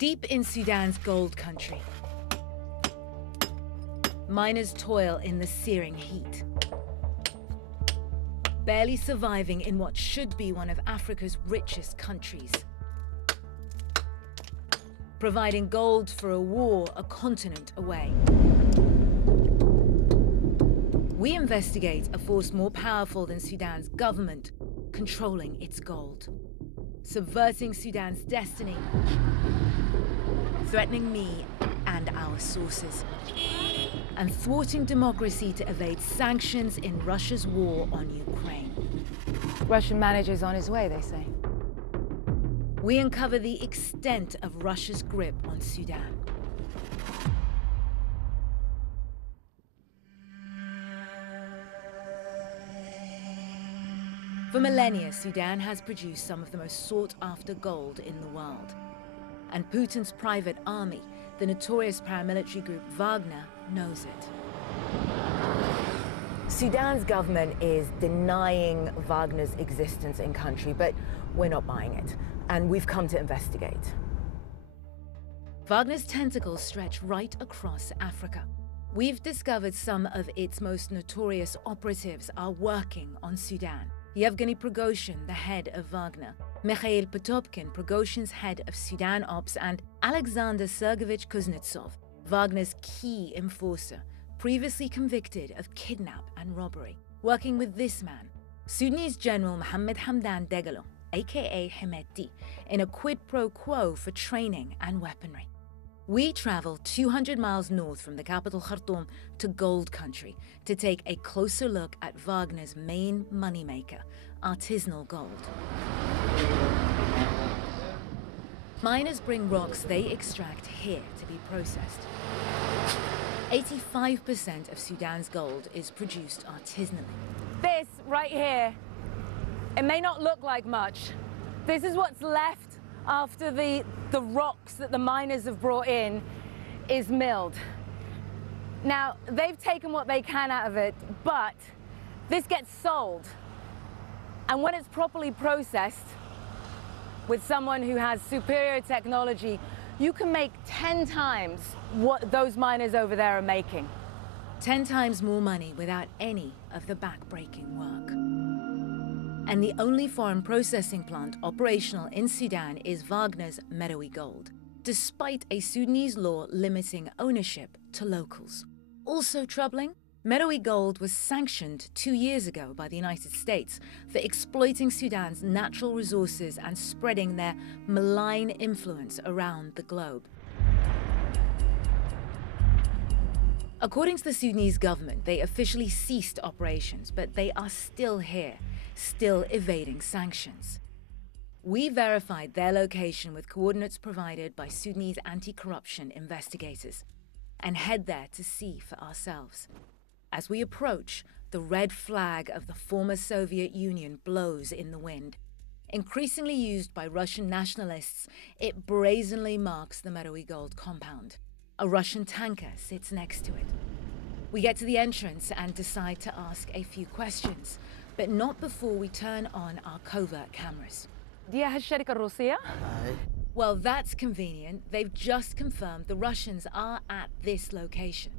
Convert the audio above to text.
Deep in Sudan's gold country, miners toil in the searing heat, barely surviving in what should be one of Africa's richest countries, providing gold for a war a continent away. We investigate a force more powerful than Sudan's government controlling its gold, subverting Sudan's destiny, threatening me and our sources, and thwarting democracy to evade sanctions in Russia's war on Ukraine. Russian manager's on his way, they say. We uncover the extent of Russia's grip on Sudan. For millennia, Sudan has produced some of the most sought-after gold in the world. And Putin's private army, the notorious paramilitary group Wagner, knows it. Sudan's government is denying Wagner's existence in country, but we're not buying it, and we've come to investigate. Wagner's tentacles stretch right across Africa. We've discovered some of its most notorious operatives are working on Sudan. Yevgeny Prigozhin, the head of Wagner, Mikhail Potopkin, Prigozhin's head of Sudan Ops, and Alexander Sergeyevich Kuznetsov, Wagner's key enforcer, previously convicted of kidnap and robbery, working with this man, Sudanese General Mohammed Hamdan Dagalo, aka Hemeti, in a quid pro quo for training and weaponry. We travel 200 miles north from the capital Khartoum to gold country to take a closer look at Wagner's main moneymaker, artisanal gold. Miners bring rocks they extract here to be processed. 85% of Sudan's gold is produced artisanally. This right here, it may not look like much. This is what's left after the rocks that the miners have brought in is milled. Now, they've taken what they can out of it, but this gets sold. And when it's properly processed with someone who has superior technology, you can make 10 times what those miners over there are making. 10 times more money without any of the back-breaking work. And the only foreign processing plant operational in Sudan is Wagner's Merowe Gold, despite a Sudanese law limiting ownership to locals. Also troubling, Merowe Gold was sanctioned 2 years ago by the United States for exploiting Sudan's natural resources and spreading their malign influence around the globe. According to the Sudanese government, they officially ceased operations, but they are still here, still evading sanctions. We verified their location with coordinates provided by Sudanese anti-corruption investigators and head there to see for ourselves. As we approach, the red flag of the former Soviet Union blows in the wind. Increasingly used by Russian nationalists, it brazenly marks the Merowe Gold compound. A Russian tanker sits next to it. We get to the entrance and decide to ask a few questions, but not before we turn on our covert cameras. دي هالشركة الروسية؟ Well, that's convenient. They've just confirmed the Russians are at this location.